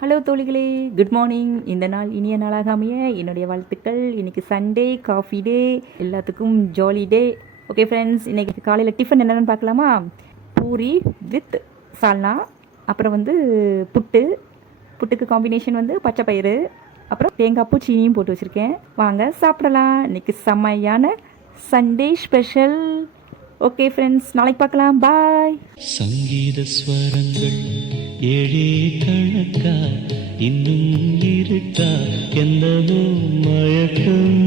Hello தோழிகளே, good morning. இந்த நாள் இனிய நாளாக அமைய என்னுடைய வாழ்த்துக்கள். இன்றைக்கி சண்டே, காஃபி டே, எல்லாத்துக்கும் ஜாலி டே. ஓகே ஃப்ரெண்ட்ஸ், இன்றைக்கி காலையில் டிஃபன் என்னென்னு பார்க்கலாமா? பூரி வித் சால்னா, அப்புறம் புட்டுக்கு காம்பினேஷன் பச்சை பயிறு, அப்புறம் தேங்காய் பூ சீனியும் போட்டு வச்சுருக்கேன். வாங்க சாப்பிடலாம். இன்றைக்கி செம்மையான சண்டே ஸ்பெஷல். ஓகே ஃப்ரெண்ட்ஸ், நாளைக்கு பார்க்கலாம். பாய். சங்கீத ஸ்வரங்கள் ஏழே கணக்கா இன்னும் இருக்கா என்னவோ மயக்கம்